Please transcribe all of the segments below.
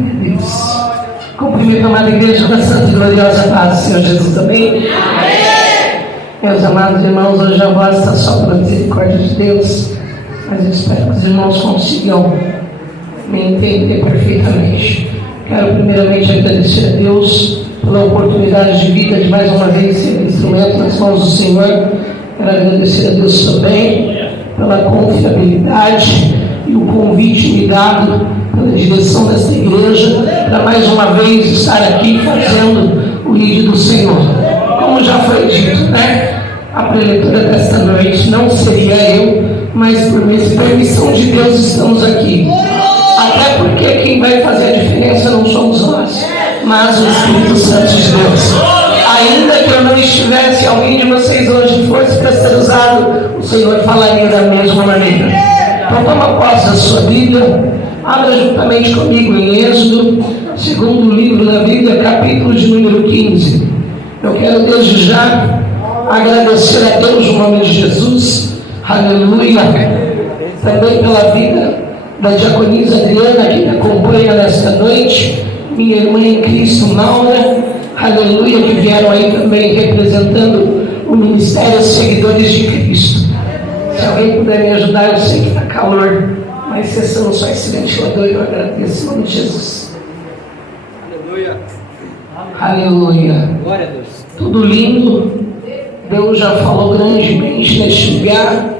Glória a Deus. Cumprimento a amada igreja da Santa e Gloriosa Paz do Senhor Jesus também. Amém. Meus amados irmãos, hoje a voz está só pela misericórdia de Deus, mas eu espero que os irmãos consigam me entender perfeitamente. Quero primeiramente agradecer a Deus pela oportunidade de vida de mais uma vez ser instrumento nas mãos do Senhor. Quero agradecer a Deus também pela confiabilidade e o convite me dado pela direção desta igreja para mais uma vez estar aqui fazendo o ID do Senhor. Como já foi dito, né? A preletora desta noite não seria eu, mas por permissão de Deus estamos aqui. Até porque quem vai fazer a diferença não somos nós, mas o Espírito Santo de Deus. Ainda que eu não estivesse, alguém de vocês hoje fosse para ser usado, o Senhor falaria da mesma maneira. Então toma posse da sua Bíblia, abra juntamente comigo em Êxodo, segundo livro da Bíblia, capítulo de número 15. Eu quero desde já agradecer a Deus no nome de Jesus, aleluia, também pela vida da diaconisa Adriana, que me acompanha nesta noite, minha irmã em Cristo, Maura, aleluia, que vieram aí também representando o Ministério Seguidores de Cristo. Se alguém puder me ajudar, eu sei que está calor, mas cessando só esse ventilador, eu agradeço em nome de Jesus. Aleluia. Aleluia. Glória a Deus. Tudo lindo, Deus já falou grandemente neste lugar,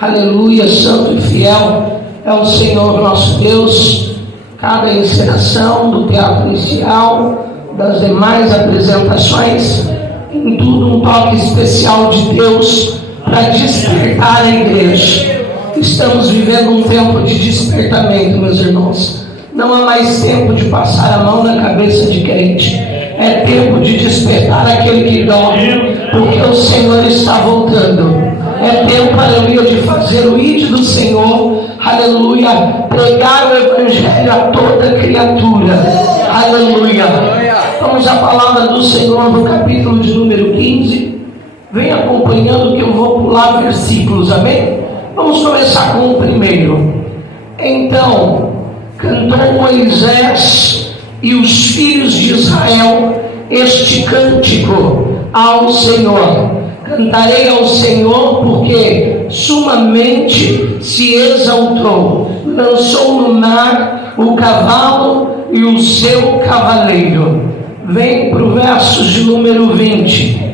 aleluia, santo e fiel é o Senhor nosso Deus. Cada encenação do teatro inicial, das demais apresentações, em tudo um toque especial de Deus para despertar a igreja. Estamos vivendo um tempo de despertamento, meus irmãos. Não há mais tempo de passar a mão na cabeça de crente. É tempo de despertar aquele que dorme, porque o Senhor está voltando. É tempo, aleluia, de fazer o ID do Senhor, aleluia, pregar o Evangelho a toda criatura, aleluia. Vamos à palavra do Senhor no capítulo de número 15. Vem acompanhando que eu vou pular versículos, amém? Vamos começar com o primeiro. Então, cantou Moisés e os filhos de Israel este cântico ao Senhor. Cantarei ao Senhor porque sumamente se exaltou. Lançou no mar o cavalo e o seu cavaleiro. Vem para o verso de número 20.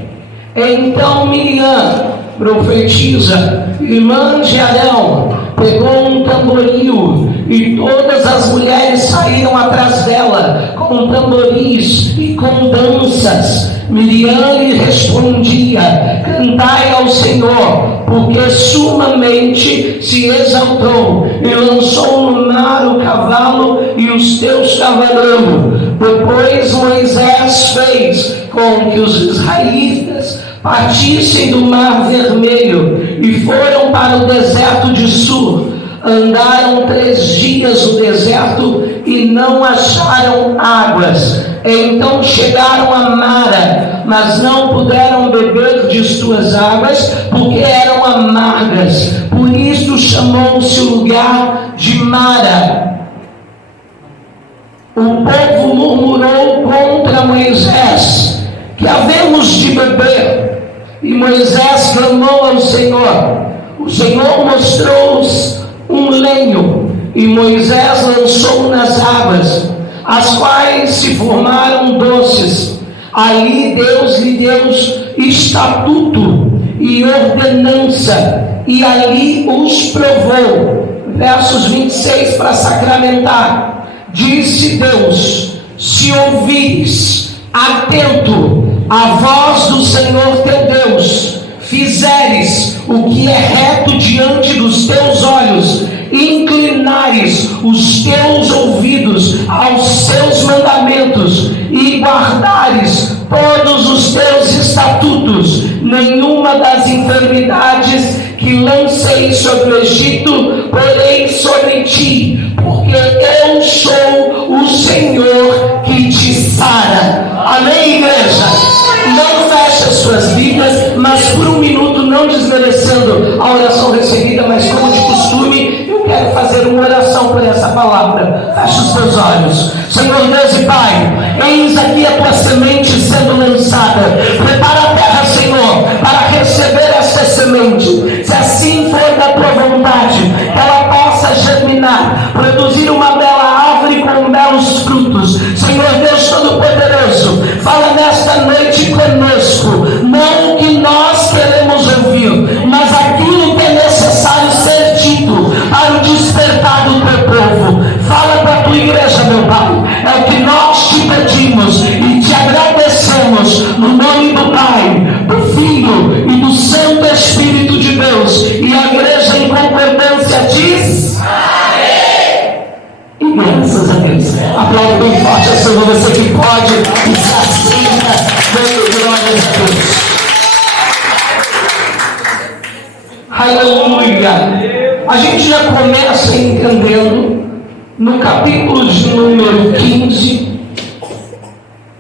Então Miriam, profetiza, irmã de Arão, pegou um tamboril e todas as mulheres saíram atrás dela com tamboris e com danças. Miriam lhe respondia: cantai ao Senhor, porque sumamente se exaltou e lançou no mar o cavalo e os teus cavaleiros. Depois Moisés fez com que os israelitas partissem do mar vermelho e foram para o deserto de Sur. Andaram 3 dias no deserto e não acharam águas. Então chegaram a Mara, mas não puderam beber de suas águas, porque eram amargas. Por isso chamou-se o lugar de Mara. O povo murmurou contra Moisés: que havemos de beber? E Moisés clamou ao Senhor. O Senhor mostrou-os um lenho, e Moisés lançou nas águas, as quais se formaram doces. Ali Deus lhe deu estatuto e ordenança, e ali os provou. Versos 26 para sacramentar. Disse Deus: se ouvires atento a voz do Senhor teu Deus, fizeres o que é reto diante dos teus olhos, inclinares os teus ouvidos aos seus mandamentos e guardares todos os teus estatutos, nenhuma das enfermidades que lancei sobre o Egito porém sobre ti, porque eu sou o Senhor que te sara. Amém, igreja? Não feche as suas vidas, mas por um minuto, não desmerecendo a oração recebida, mas como de costume, eu quero fazer uma oração por essa palavra. Feche os teus olhos. Senhor Eis aqui a tua semente sendo lançada. Prepara a terra, Senhor, para receber esta semente. Se assim for da tua vontade, que ela possa germinar, produzir uma bela árvore com belos frutos. Senhor Deus Todo-Poderoso, fala nesta noite conosco, não o que nós queremos ouvir, mas aquilo que é necessário ser dito para o despertar do teu povo. Fala para a tua igreja, meu Pai, é o que nós te pedimos e te agradecemos no nome do Pai, do Filho e do Santo Espírito de Deus. E a igreja em concordância diz amém. E graças a Deus. Aplaude bem forte ao Senhor, você que pode e se aceita, dando glórias a Deus. Aleluia. A gente já começa entendendo no capítulo de número 15,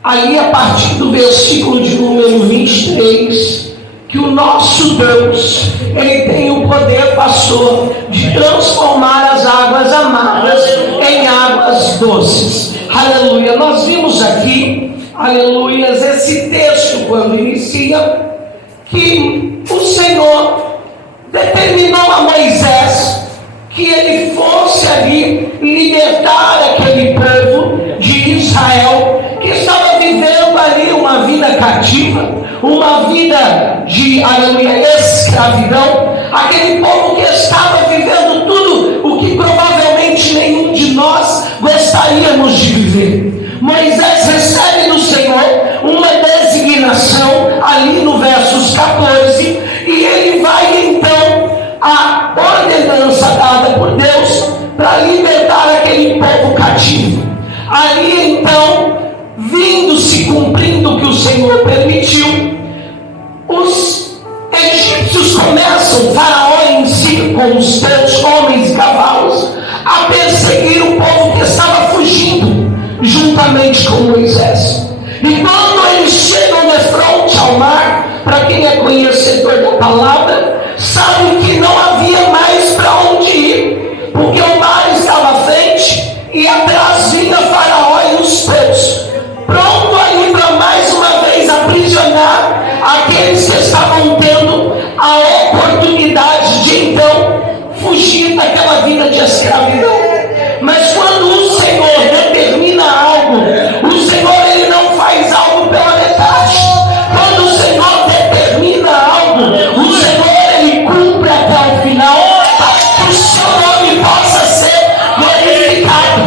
ali a partir do versículo de número 23, que o nosso Deus, Ele tem o poder, pastor, de transformar as águas amargas em águas doces. Aleluia. Nós vimos aqui, aleluia, esse texto quando inicia, que o Senhor determinou a Moisés que ele fosse ali libertar aquele povo de Israel, que estava vivendo ali uma vida cativa, uma vida de, aleluia, escravidão, aquele povo que estava vivendo tudo o que provavelmente nenhum de nós gostaríamos de viver. Moisés recebe do Senhor uma designação ali no versos 14, e ele vai então a ordenança dada por Deus para libertar aquele povo cativo. Ali então, vindo-se cumprindo o que o Senhor permitiu, os egípcios começam, Faraó em si, com os seus homens e cavalos, a perseguir o povo que estava fugindo, juntamente com Moisés. E quando eles chegam de frente ao mar, para quem é conhecedor da palavra, sabe que não havia mais para onde ir, porque o mar estava à frente e atrás vinha Faraó e os seus, pronto ali para mais uma vez aprisionar aqueles que estavam tendo a oportunidade de então fugir daquela vida de escravidão. Mas quando o Senhor determina algo, o Senhor ele não faz algo pela metade. Quando o Senhor determina algo, o Senhor ele cumpre até o final, para que o seu nome possa ser glorificado.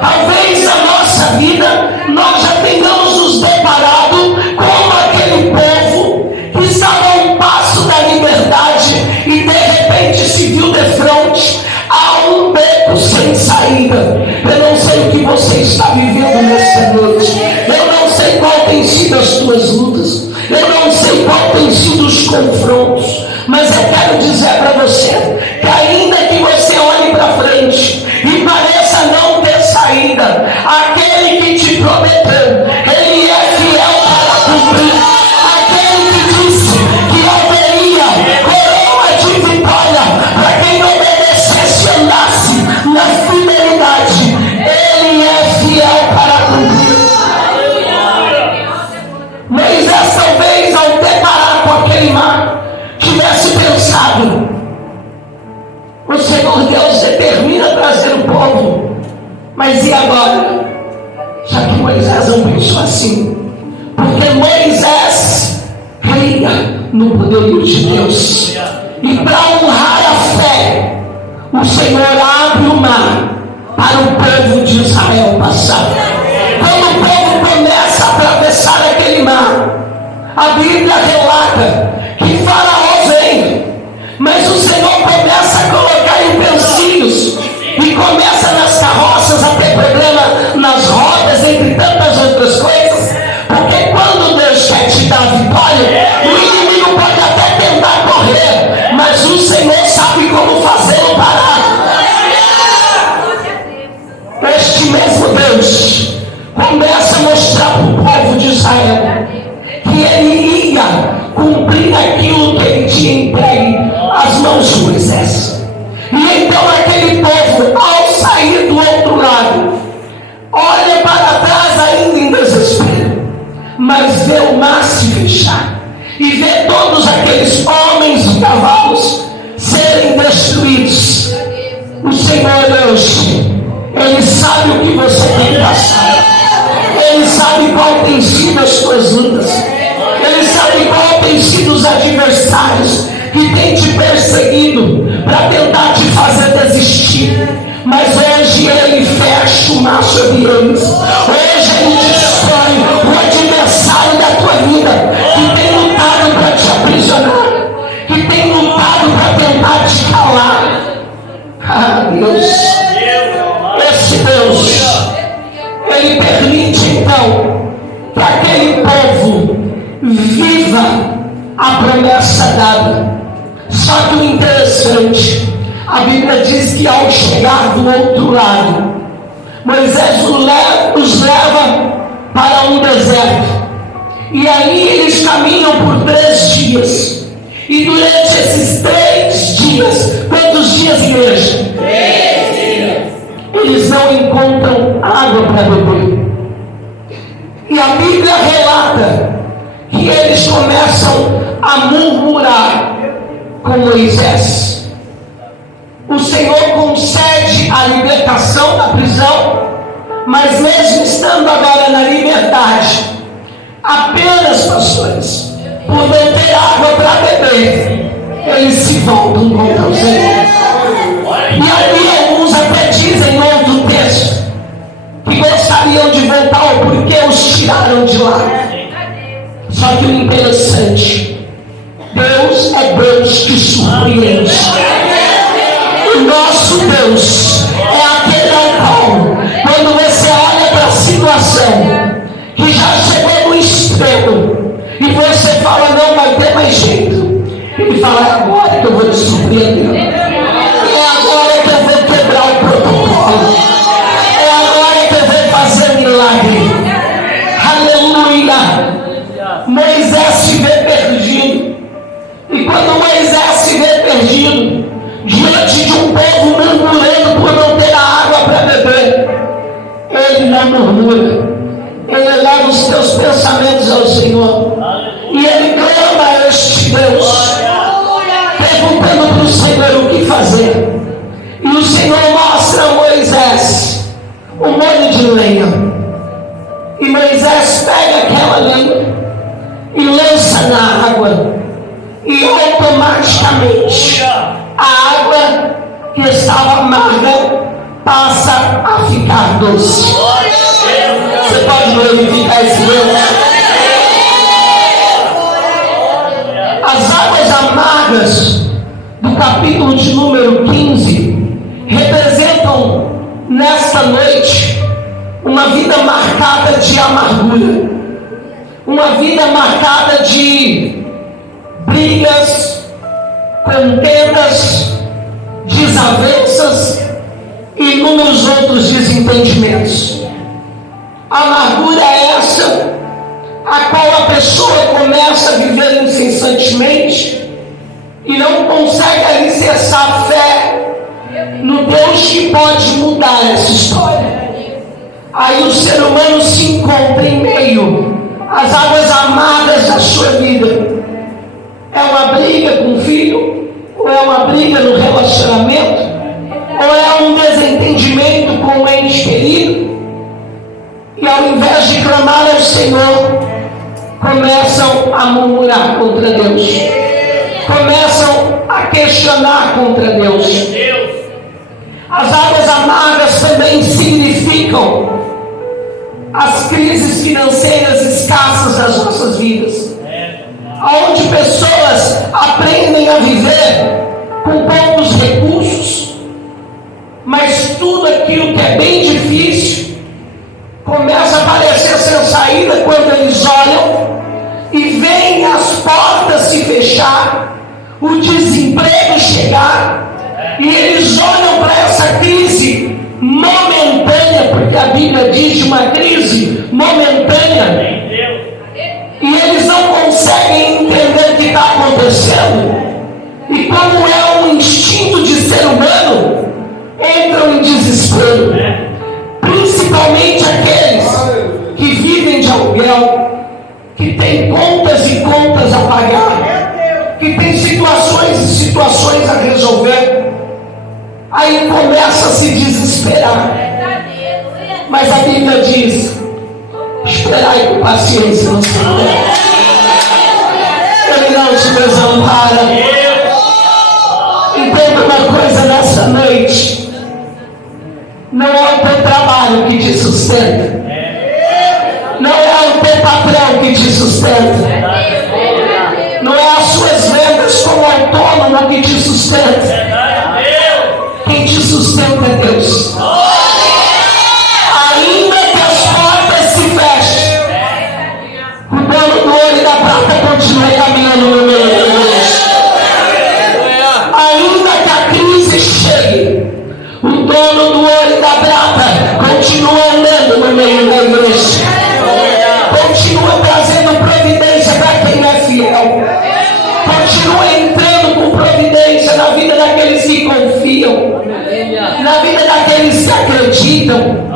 Talvez na nossa vida nós já tenhamos nos deparado com aquele povo que estava a um passo da liberdade e de repente se viu de frente a um beco sem saída. Eu não sei o que você está vivendo nesta noite, eu não sei qual tem sido as tuas lutas, eu não sei qual tem sido os confrontos, mas eu quero dizer para você que ainda que você olhe para frente e pareça não ter saída, aquele que te prometeu, ele é fiel para cumprir. Aquele que disse que haveria coroa de vitória para quem obedecesse e andasse na fidelidade, ele é fiel para cumprir. Moisés talvez ao deparar com aquele mar tivesse pensado: o Senhor Deus determina trazer o povo, mas e agora? Só que Moisés não pensou assim, porque Moisés creia no poderio de Deus, e para honrar a fé, o Senhor abre o mar para o povo de Israel passar. Quando o povo começa a atravessar aquele mar, a Bíblia relata que Faraó vem, mas o Senhor começa a colocar empecilhos e começa nas carroças a ter problema nas rodas, entre tantas outras coisas, porque quando Deus quer te dar vitória, o inimigo pode até tentar correr, mas o Senhor sabe como fazê-lo parar. Este mesmo Deus começa a mostrar para o povo de Israel que ele ia cumprir aquilo que ele tinha entregue às mãos de Moisés. E então aquele povo, ao sair do outro lado, olha para trás ainda em deserto. aqueles homens e cavalos serem destruídos. O Senhor Deus, Ele sabe o que você tem passado. Ele sabe qual tem sido as suas lutas. Ele sabe qual tem sido os adversários que têm te perseguido para tentar te fazer desistir. Mas hoje Ele fecha o mar sobre eles. Hoje Ele destrói o adversário da tua vida, que tem lutado para te aprisionar, que tem lutado para tentar te calar. Ah, Deus, esse Deus, Ele permite então que aquele povo viva a promessa dada. Só que o interessante, a Bíblia diz que ao chegar do outro lado, Moisés os leva para um deserto. E aí eles caminham por 3 dias. E durante esses 3 dias, quantos dias, igreja? 3 dias. Eles não encontram água para beber. E a Bíblia relata que eles começam a murmurar com Moisés. O Senhor concede a libertação da prisão, mas mesmo estando agora na liberdade, apenas, pastores, por não ter água para beber, eles se voltam contra o Senhor. E ali alguns até dizem em outro texto que gostariam de voltar ao porquê os tiraram de lá. Só que o interessante, Deus é Deus que surpreende. O nosso Deus é aquele ao qual, quando você olha para a situação que já chegou no extremo e você fala, não vai ter mais jeito, Ele fala, é agora que eu vou te surpreender, é agora que eu vou quebrar o protocolo, é agora que eu vou fazer milagre. Aleluia. Moisés se vê perdido, e quando Moisés se vê perdido diante de um povo murmurando por não ter a água para beber, ele não murmura, ele leva os teus pensamentos ao Senhor e ele clama a este Deus, perguntando para o Senhor o que fazer. E o Senhor mostra a Moisés um molho de lenha, e Moisés pega aquela lenha e lança na água, e automaticamente a água que estava amarga passa a ficar doce. Você pode glorificar esse Deus? As águas amargas do capítulo de número 15 representam nesta noite uma vida marcada de amargura, uma vida marcada de brigas, contendas, desavenças e inúmeros outros desentendimentos. A amargura é essa a qual a pessoa começa a viver incessantemente e não consegue alicerçar a fé no Deus que pode mudar essa história. Aí o ser humano se encontra em meio às águas amargas da sua vida. É uma briga com o filho, ou é uma briga no relacionamento, ou é um desentendimento com o ente querido, e ao invés de clamar ao Senhor, começam a murmurar contra Deus, começam a questionar contra Deus. As águas amargas também significam as crises financeiras escassas das nossas vidas, onde pessoas aprendem a viver com poucos recursos, mas tudo aquilo que é bem difícil começa a parecer sem saída quando eles olham e veem as portas se fechar, o desemprego chegar, e eles olham para essa crise momentânea, porque a Bíblia diz de uma crise momentânea, e eles não conseguem entender o que está acontecendo, e como é um instinto de ser humano, entram em desespero, principalmente aqueles que vivem de aluguel, que têm contas e contas a pagar, situações e situações a resolver, aí começa a se desesperar. Mas a Bíblia diz: esperai com paciência no Senhor. Ele não te desampara. Entenda uma coisa nessa noite: não é o teu trabalho que te sustenta, não é o teu patrão que te sustenta, não é as suas vendas como autônomo que te sustenta. Quem te sustenta é Deus. Ainda que as portas se fechem, o dono do ouro e da prata continua caminhando no meio da igreja. Ainda que a crise chegue, o dono do ouro e da prata continua andando no meio da igreja. Continua trazendo providência para quem é fiel. Continua entrando com providência na vida daqueles que confiam, na vida daqueles que acreditam.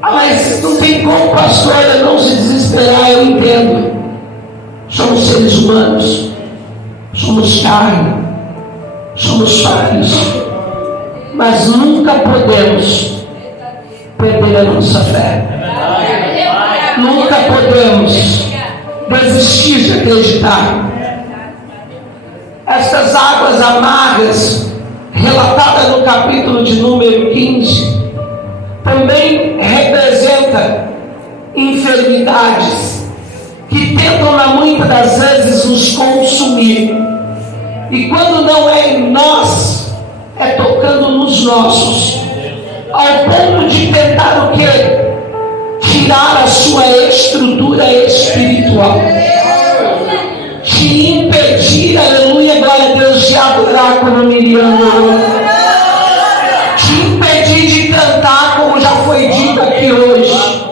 Mas não tem como, pastor, não se desesperar. Eu entendo. Somos seres humanos, somos carne, somos falhos, mas nunca podemos perder a nossa fé. Nunca podemos desistir de acreditar. Estas águas amargas, relatadas no capítulo de número 15, também representa enfermidades que tentam muitas das vezes nos consumir. E quando não é em nós, é tocando nos nossos, ao ponto de tentar o quê? Tirar a sua estrutura espiritual, te impedir, aleluia, glória a Deus, de adorar como Miriam orou, te impedir de cantar como já foi dito aqui hoje,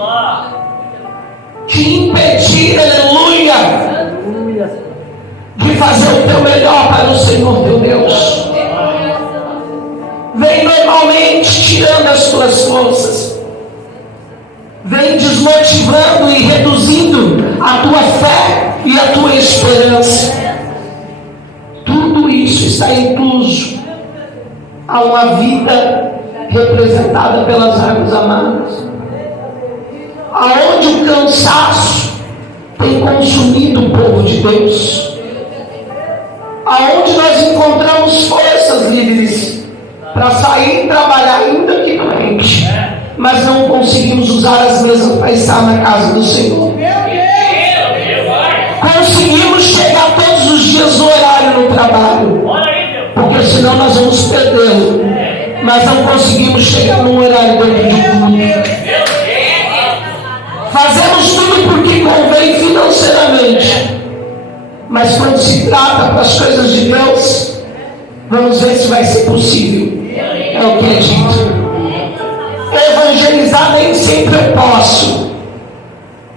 te impedir, aleluia, de fazer o teu melhor para o Senhor teu Deus. Vem normalmente tirando as tuas forças, vem desmotivando e reduzindo a tua fé e a tua esperança. Tudo isso está incluso a uma vida representada pelas águas amargas, aonde o cansaço tem consumido o povo de Deus, aonde nós encontramos forças livres para sair e trabalhar, ainda que doente, mas não conseguimos usar as mesmas para estar na casa do Senhor. Conseguimos chegar todos os dias no horário no trabalho, porque senão nós vamos perdê-lo, mas não conseguimos chegar no horário dentro de culto. Fazemos tudo porque convém financeiramente, mas quando se trata para as coisas de Deus, vamos ver se vai ser possível. É o que é dito. Evangelizar nem sempre eu posso.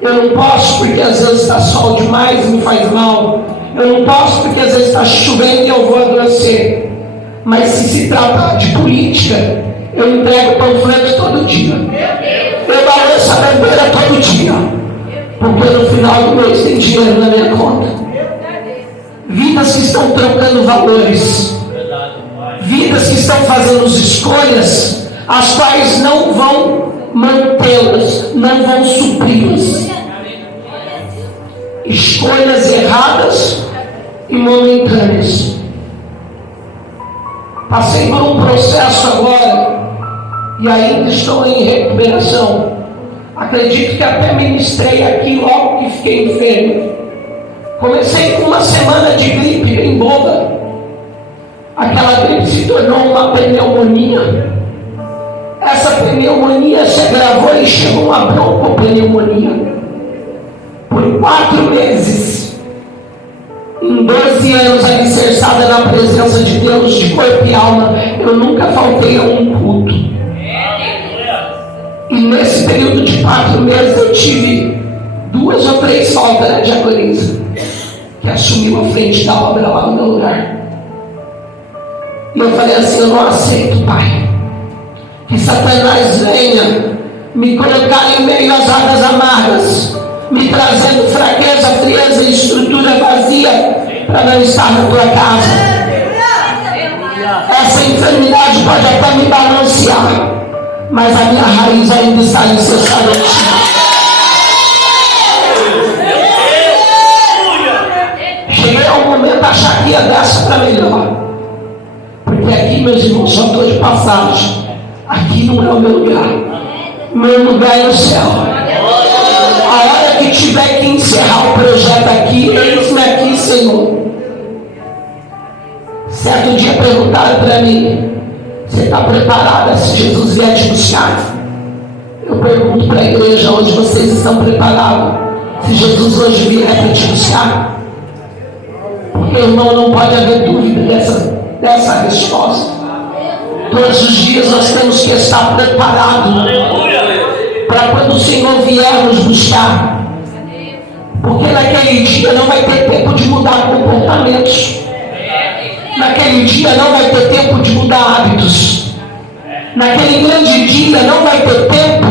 Eu não posso porque às vezes está sol demais e me faz mal. Eu não posso porque às vezes está chovendo e eu vou adoecer. Mas se tratar de política, eu entrego panfleto todo dia. Eu balanço a bandeira todo dia, porque no final do mês tem dinheiro na minha conta. Vidas que estão trocando valores, vidas que estão fazendo escolhas as quais não vão mantê-las, não vão supri-las. Escolhas erradas e momentâneas. Passei por um processo agora e ainda estou em recuperação. Acredito que até ministrei aqui logo que fiquei enfermo. Comecei com uma semana de gripe bem boba. Aquela gripe se tornou uma pneumonia. Essa pneumonia se agravou e chegou uma broncopneumonia. Por 4 meses, em 12 anos alicerçada na presença de Deus, de corpo e alma, eu nunca faltei a um culto. E nesse período de 4 meses eu tive 2 ou 3 faltas na diaconisa, que assumiu a frente da obra lá no meu lugar. E eu falei assim: eu não aceito, Pai, que Satanás venha me colocar em meio às águas amargas, me trazendo fraqueza, frieza e estrutura vazia, para não estar na tua casa. Essa enfermidade pode até me balancear, mas a minha raiz ainda está em seus parentes. Cheguei ao momento de achar que ia dessa para melhor, porque aqui, meus irmãos, só estou de passagem. Aqui não é o meu lugar. Meu lugar é o céu. A hora que tiver que encerrar o projeto aqui, eis-me aqui, Senhor. Certo dia perguntaram para mim: você está preparada se Jesus vier te buscar? Eu pergunto para a igreja hoje: vocês estão preparados se Jesus hoje vier para te buscar? Porque, irmão, não pode haver dúvida dessa resposta. Todos os dias nós temos que estar preparados para quando o Senhor vier nos buscar, porque naquele dia não vai ter tempo de mudar comportamentos, naquele dia não vai ter tempo de mudar hábitos, naquele grande dia não vai ter tempo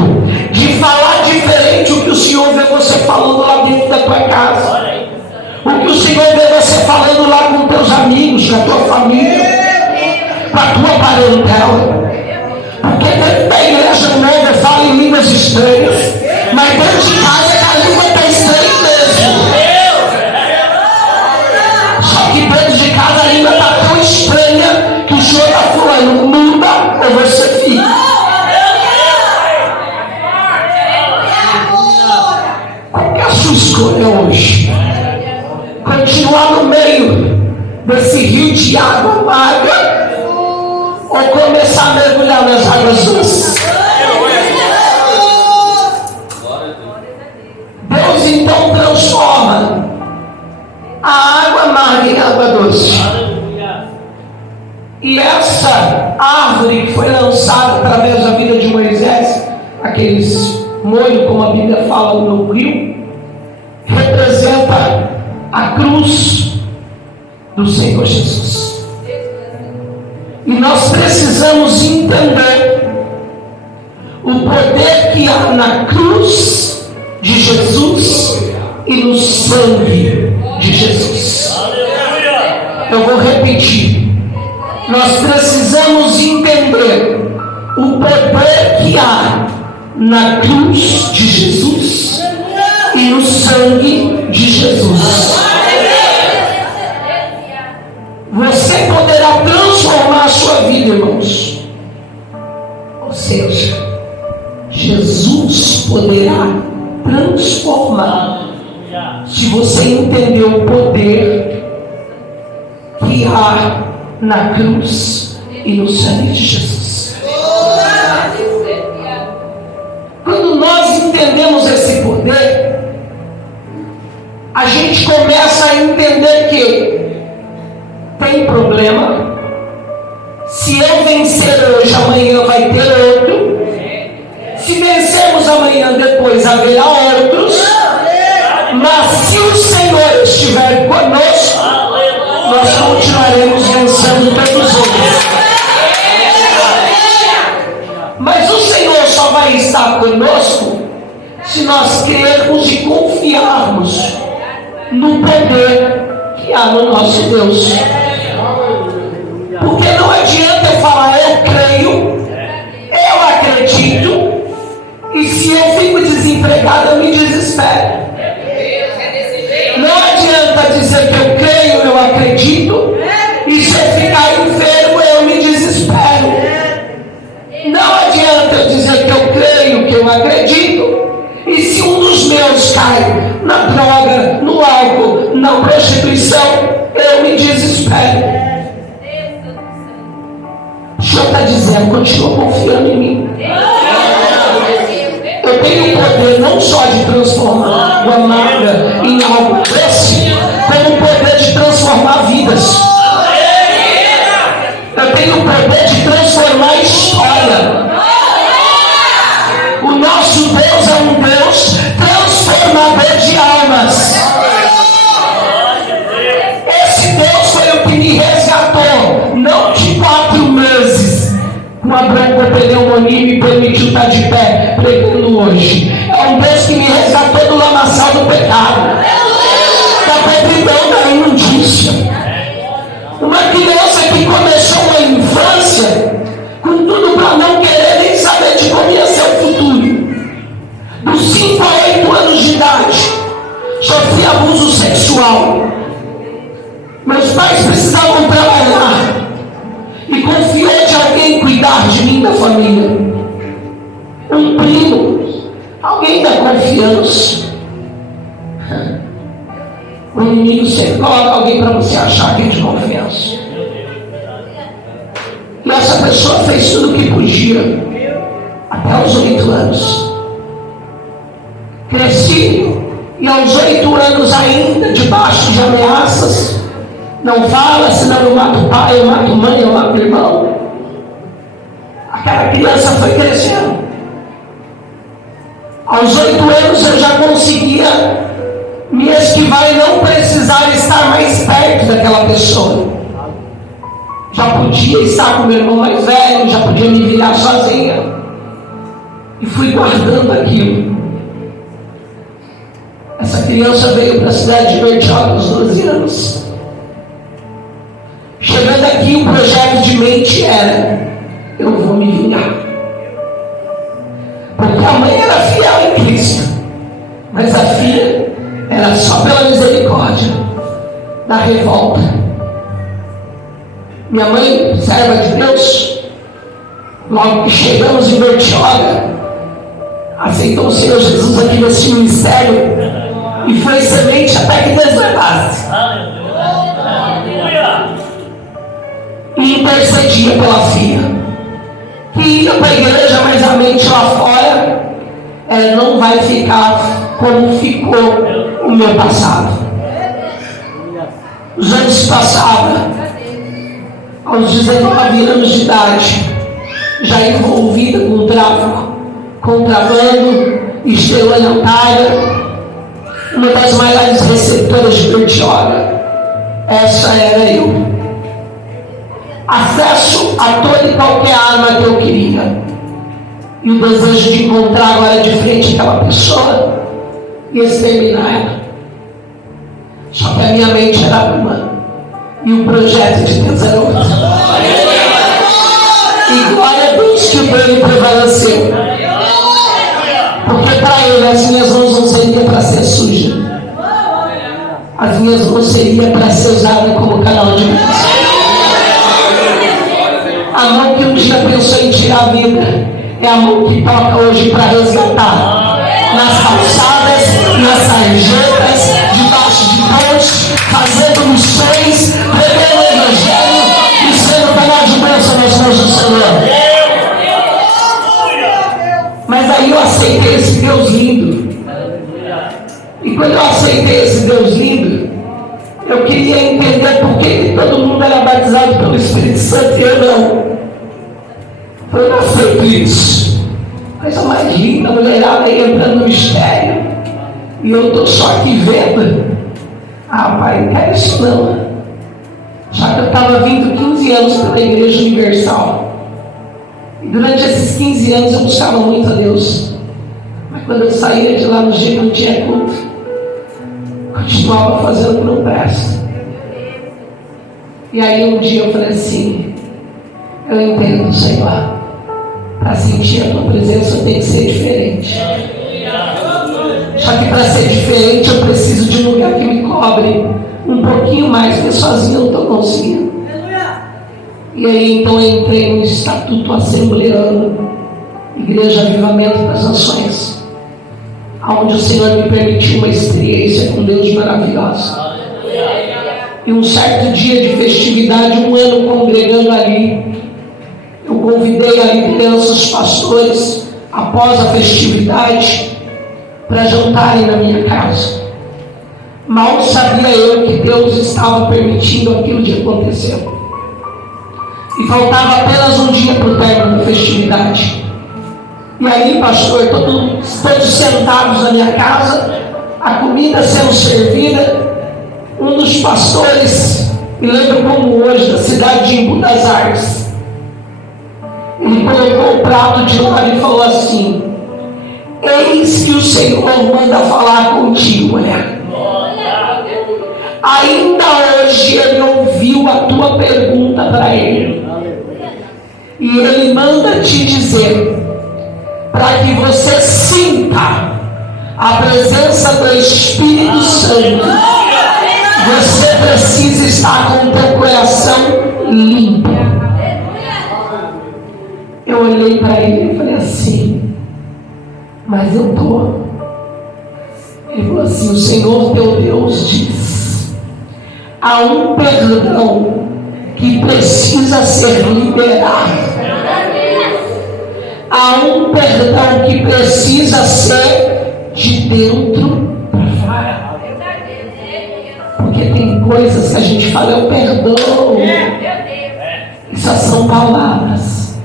de falar diferente o que o Senhor vê você falando lá dentro da tua casa, o que o Senhor vê você falando lá com teus amigos, com a tua família, com a tua parentela. Porque dentro da igreja nova fala em línguas estranhas, mas dentro de casa a língua está estranha mesmo. Só que dentro de casa a língua está tão estranha que o Senhor está falando: muda ou você fica. Qual que é a sua escolha hoje? Continuar no meio desse rio de água amarga, ou começar a mergulhar nas águas doces? Deus então transforma a água amarga em água doce. E essa árvore que foi lançada através da vida de Moisés, aqueles molhos, como a Bíblia fala no rio, representa a cruz do Senhor Jesus. E nós precisamos entender o poder que há na cruz de Jesus e no sangue de Jesus. Eu vou repetir. Nós precisamos entender o poder que há na cruz de Jesus e no sangue de Jesus. Você poderá transformar a sua vida, irmãos. Ou seja, Jesus poderá transformar, se você entender o poder que há na cruz e no sangue de Jesus. Quando nós entendemos esse poder, a gente começa a entender que tem problema. Se eu vencer hoje, amanhã vai ter outro. Se vencermos amanhã, depois haverá outros. Mas se o Senhor estiver conosco, nós continuaremos vencendo todos os outros. Mas o Senhor só vai estar conosco se nós crermos e confiarmos no poder que há no nosso Deus. Porque não adianta eu falar: eu creio, eu acredito, e se eu fico desempregado eu me desespero. Não adianta dizer que eu creio, eu acredito, e se eu ficar enfermo eu me desespero. Não adianta eu dizer que eu creio, que eu acredito, e se um dos meus cai na droga, no álcool, na prostituição, eu me desespero. O Senhor está dizendo: continua confiando em mim. Eu tenho o poder não só de transformar água amarga em algo doce, como o poder de transformar vidas. Eu tenho o poder de transformar a história. O nosso Deus é um Deus transformador de almas. Esse Deus foi o que me resgatou, não de 4 meses, com a branca pneumonia, me permitiu estar de pé pregando hoje. É um Deus que me resgatou do lamaçal do pecado, da podridão, da imundícia. sofri abuso sexual. Meus pais precisavam trabalhar e confiou de alguém cuidar de mim, da família. Um primo, alguém da confiança. O inimigo sempre coloca alguém para você achar que é de confiança. E essa pessoa fez tudo o que podia, até os 8 anos. Cresci, e aos 8 anos ainda, debaixo de ameaças. Não fala, senão eu mato o pai, eu mato a mãe, eu mato o irmão. Aquela criança foi crescendo. Aos 8 anos eu já conseguia me esquivar e não precisar estar mais perto daquela pessoa. Já podia estar com meu irmão mais velho, já podia me virar sozinha. E fui guardando aquilo. Essa criança veio para a cidade de Bertioga aos 12 anos. Chegando aqui, o projeto de mente era: eu vou me vingar. Porque a mãe era fiel em Cristo, mas a filha era só pela misericórdia da revolta. Minha mãe, serva de Deus, logo que chegamos em Bertioga, aceitou o Senhor Jesus aqui nesse ministério e foi semente até que Deus levasse. E intercedia pela filha, que ia para a igreja, mas a mente lá fora, ela não vai ficar como ficou o meu passado. Os anos passavam, aos 19 anos de idade, já envolvida com tráfico, contrabando, estelionatária, uma das maiores receptoras de Bertioga. Essa era eu. Acesso a toda e qualquer arma que eu queria. E o desejo de encontrar agora de frente aquela pessoa e exterminar ela. Só que a minha mente era uma e o projeto de Deus era outro. E glória a Deus que o bem prevaleceu. Porque para ele as minhas mãos não seriam para ser sujas. As minhas mãos seriam para ser usadas como canal de bênção. A mão que um dia pensou em tirar a vida é a mão que toca hoje para resgatar. Nas calçadas, nas sarjetas, debaixo de pontes, fazendo missões, pregando o evangelho e sendo canal de bênção nas mãos do Senhor. Mas aí eu aceitei esse Deus lindo. E quando eu aceitei esse Deus lindo, eu queria entender por que todo mundo era batizado pelo Espírito Santo e eu não. Eu não aceito isso. Coisa mais linda, a mulherada aí entrando no mistério. E eu estou só aqui vendo. Ah, pai, não quero isso não. Já que eu estava vindo 15 anos pela Igreja Universal. E durante esses 15 anos eu buscava muito a Deus. Mas quando eu saía de lá no dia que não tinha culto, continuava fazendo o que não presta. E aí um dia eu falei assim: eu entendo, Senhor. Para sentir a tua presença eu tenho que ser diferente. Só que para ser diferente eu preciso de um lugar que me cobre um pouquinho mais, porque sozinho eu não estou conseguindo. E aí então eu entrei no Estatuto Assembleano, Igreja Avivamento das Nações, onde o Senhor me permitiu uma experiência com Deus maravilhosa. E um certo dia de festividade, um ano congregando ali, eu convidei a liderança, os pastores, após a festividade, para jantarem na minha casa. Mal sabia eu que Deus estava permitindo aquilo de acontecer. E faltava apenas um dia para o término da festividade. E aí, pastor, todos sentados na minha casa, a comida sendo servida, um dos pastores, me lembro como hoje, da cidade de Embu das Artes, ele colocou o prato de lado e falou assim: eis que o Senhor manda falar contigo, mulher. Ainda hoje ele ouviu a tua pergunta para ele. E ele manda te dizer, para que você sinta a presença do Espírito Santo, você precisa estar com o teu coração limpo. Eu olhei para ele e falei assim, mas eu estou. Ele falou assim, o Senhor teu Deus diz, há um perdão que precisa ser liberado. Há um perdão que precisa ser de dentro para fora. Porque tem coisas que a gente fala, eu perdoo. Isso são palavras.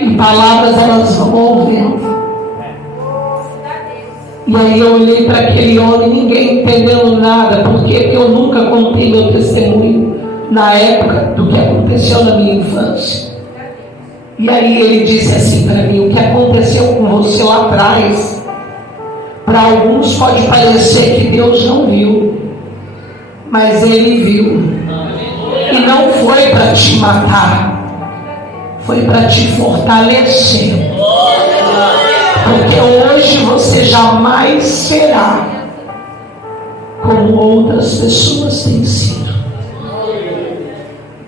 E palavras elas vão ouvindo. E aí eu olhei para aquele homem, ninguém entendeu nada, porque eu nunca contei meu testemunho na época do que aconteceu na minha infância. E aí ele disse assim para mim, o que aconteceu com você lá atrás, para alguns pode parecer que Deus não viu, mas Ele viu. E não foi para te matar, foi para te fortalecer. Porque hoje você jamais será como outras pessoas têm sido.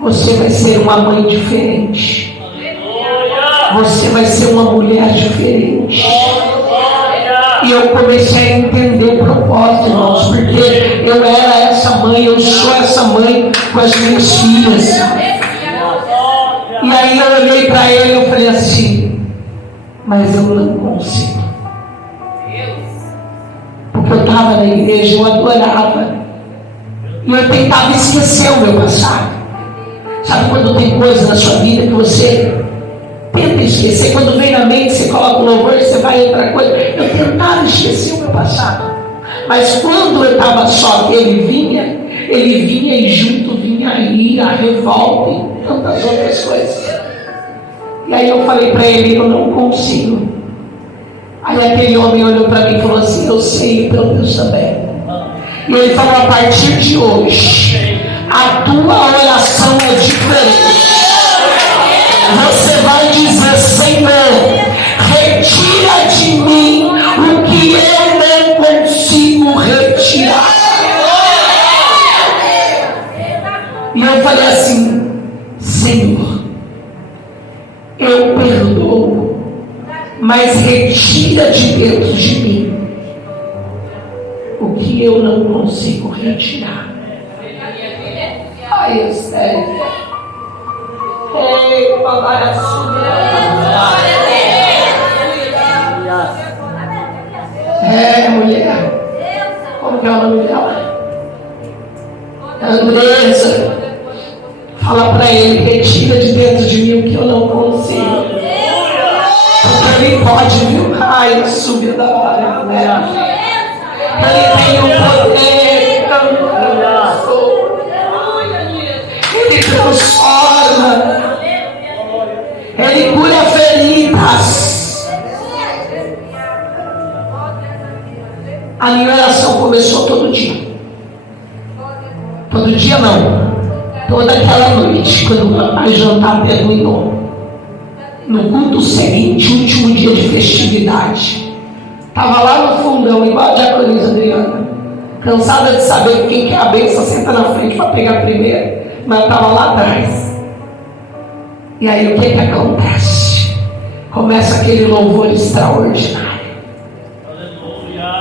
Você vai ser uma mãe diferente. Você vai ser uma mulher diferente. E eu comecei a entender o propósito, irmãos, porque eu era essa mãe, eu sou essa mãe com as minhas filhas. E aí eu olhei para ele e eu falei assim, mas eu não consigo. Porque eu estava na igreja, eu adorava. E eu tentava esquecer o meu passado. Sabe quando tem coisa na sua vida que você tenta esquecer? Quando vem na mente, você coloca o louvor e você vai em outra coisa. Eu tentava esquecer o meu passado. Mas quando eu estava só, ele vinha e junto vinha a ira, a revolta e tantas outras coisas. E aí eu falei para ele, eu não consigo. Aí aquele homem olhou para mim e falou assim, eu sei, o teu Deus também. E ele falou, a partir de hoje, a tua oração é diferente. Você vai dizer, Senhor, retira de mim o que eu não consigo retirar. E eu falei assim, Senhor, eu perdoo, mas retira de dentro de mim o que eu não consigo retirar. Ai, Esther. Ei, papai, é, mulher. Como que é o nome dela? Andressa. Fala para ele, retira de dentro de mim o que eu não consigo. Porque ele pode, viu? Ai, subir da hora, né? Ele tem o poder, ele transforma, ele cura feridas. A minha oração começou todo dia. Todo dia não. Toda aquela noite, quando o papai jantar terminou. No culto seguinte, último dia de festividade. Estava lá no fundão, igual a diaconisa Adriana. Cansada de saber quem quer a bênção, senta na frente para pegar primeiro. Mas estava lá atrás. E aí o que acontece? Começa aquele louvor extraordinário.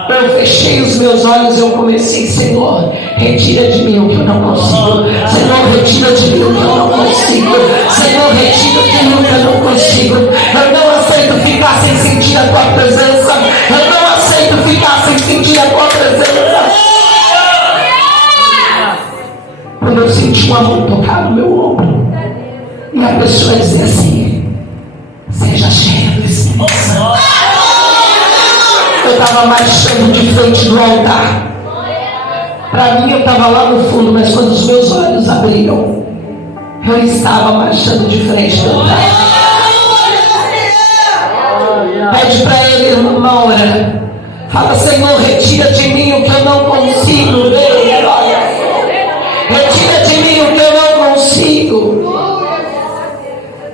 Eu fechei os meus olhos e eu comecei, Senhor, retira de mim o que eu não consigo. Senhor, retira de mim o que eu não consigo. Senhor, retira de mim o que eu não consigo. Eu não aceito ficar sem sentir a tua presença. Eu não aceito ficar sem sentir a tua presença. Quando eu senti uma mão tocar no meu ombro, e a pessoa dizia assim, seja cheia do Espírito Santo. Eu estava marchando de frente do altar. Para mim eu estava lá no fundo, mas quando os meus olhos abriram, eu estava marchando de frente do altar. Pede para ele uma hora. Fala, Senhor, retira de mim o que eu não consigo ver. Retira de mim o que eu não consigo.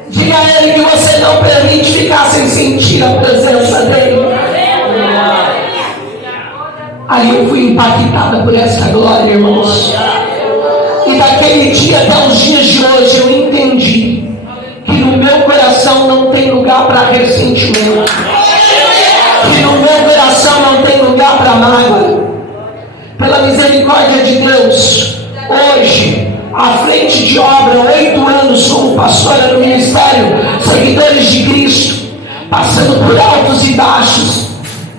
Diga a ele que você não permite ficar sem sentir a presença dele. Aí eu fui impactada por essa glória, irmãos. E daquele dia até os dias de hoje eu entendi que no meu coração não tem lugar para ressentimento, que no meu coração não tem lugar para mágoa. Pela misericórdia de Deus, hoje, à frente de obra, 8 anos como pastora no ministério Seguidores de Cristo, passando por altos e baixos,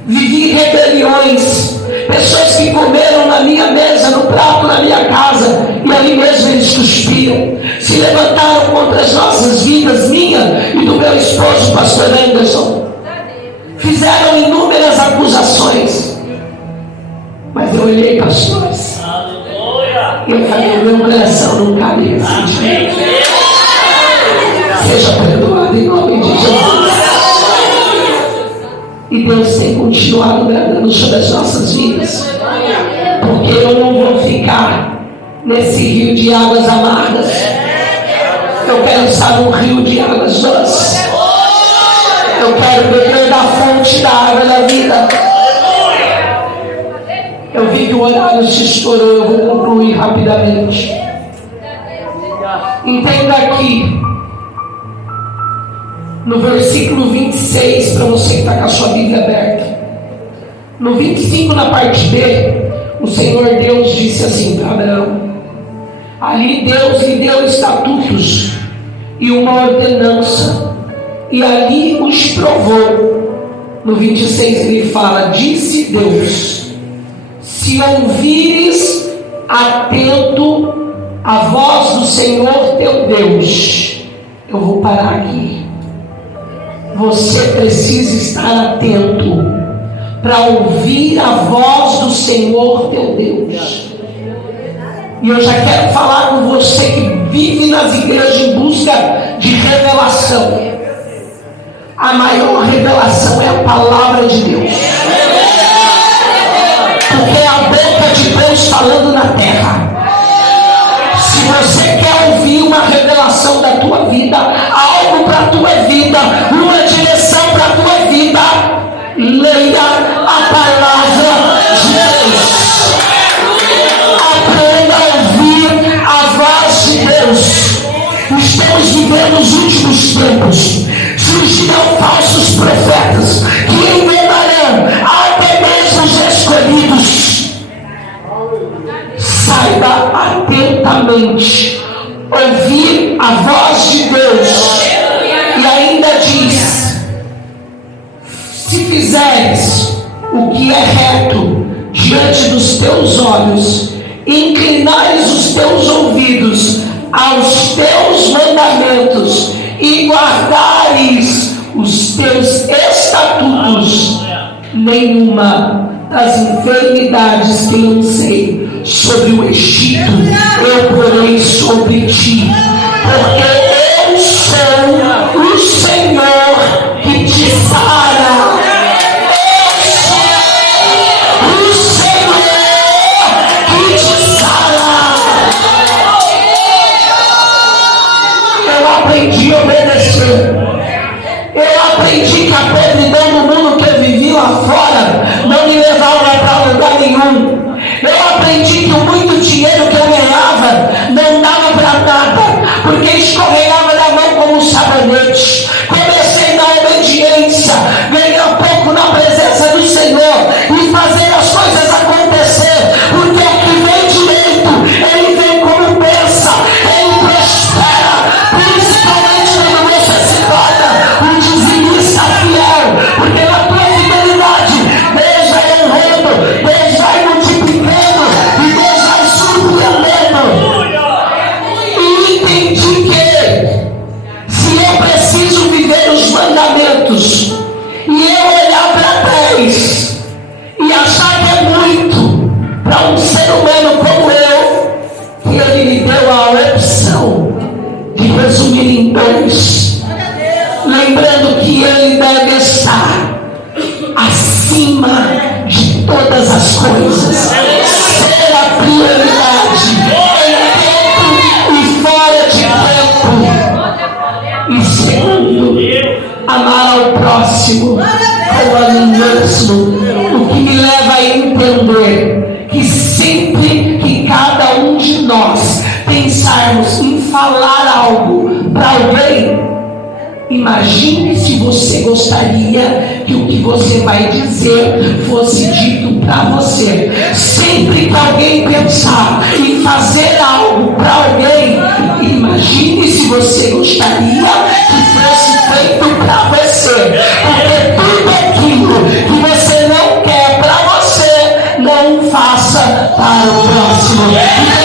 vivi rebeliões, pessoas que comeram na minha mesa, no prato na minha casa, e ali mesmo eles cuspiram, se levantaram contra as nossas vidas, minha e do meu esposo, pastor Anderson, fizeram inúmeras acusações, mas eu olhei, pastores, e eu falei, o meu coração não cabe ressentimento. Seja perdoado em nome de Jesus. E Deus tem continuado bradando sobre as nossas vidas, porque eu não vou ficar nesse rio de águas amargas. Eu quero estar num rio de águas doces. Eu quero beber da fonte da água da vida. Eu vi que o horário se estourou, eu vou concluir rapidamente. Entenda aqui, no versículo 26, para você que está com a sua Bíblia aberta. No 25, na parte B, o Senhor Deus disse assim para Abraão: ali Deus lhe deu estatutos e uma ordenança, e ali os provou. No 26 ele fala: disse Deus, se ouvires atento a voz do Senhor teu Deus. Eu vou parar aqui. Você precisa estar atento para ouvir a voz do Senhor teu Deus. E eu já quero falar com você que vive nas igrejas em busca de revelação. A maior revelação é a palavra de Deus, porque é a boca de Deus falando na terra. Se você quer ouvir uma revelação da tua vida, algo para a tua vida, uma direção para a tua vida, leia a palavra de Deus. Aprenda a ouvir a voz de Deus. Estamos vivendo os últimos tempos. Surgirão falsos profetas que enganarão até mesmo os escolhidos. Saiba atentamente ouvir a voz de Deus. E ainda diz: se fizeres o que é reto diante dos teus olhos, inclinares os teus ouvidos aos teus mandamentos e guardares os teus estatutos, nenhuma das enfermidades que lancei sobre o Egito eu porei sobre ti, porque eu sou o Senhor que te sara. Eu sou o Senhor que te sara. Eu aprendi a obedecer. Eu aprendi que a podridão do mundo que eu vivi lá fora não me levava para lugar nenhum. Eu aprendi que o muito dinheiro que eu ganhava não dava para nada, porque escorregava da mão como um sabonete. Comecei na obediência, ganhar pouco na presença do Senhor e fazer as coisas acontecer, porque o que vem direito, ele vem como pensa, ele prospera, principalmente quando você se torna um dizimista fiel, porque na tua fidelidade Deus vai honrando, Deus vai multiplicando e Deus vai surpreendendo. E entendi que se eu preciso viver os mandamentos e eu olhar para trás e achar que é muito para um ser humano como eu, que ele me deu a opção de resumir em 2, lembrando que ele deve estar acima de todas as coisas, ser a prioridade em tempo e fora de tempo. E segundo, amar ao próximo como a mim mesmo, o que me leva a entender falar algo para alguém, imagine se você gostaria que o que você vai dizer fosse dito para você. Sempre que alguém pensar em fazer algo para alguém, imagine se você gostaria que fosse feito para você. Porque tudo aquilo que você não quer para você, não faça para o próximo.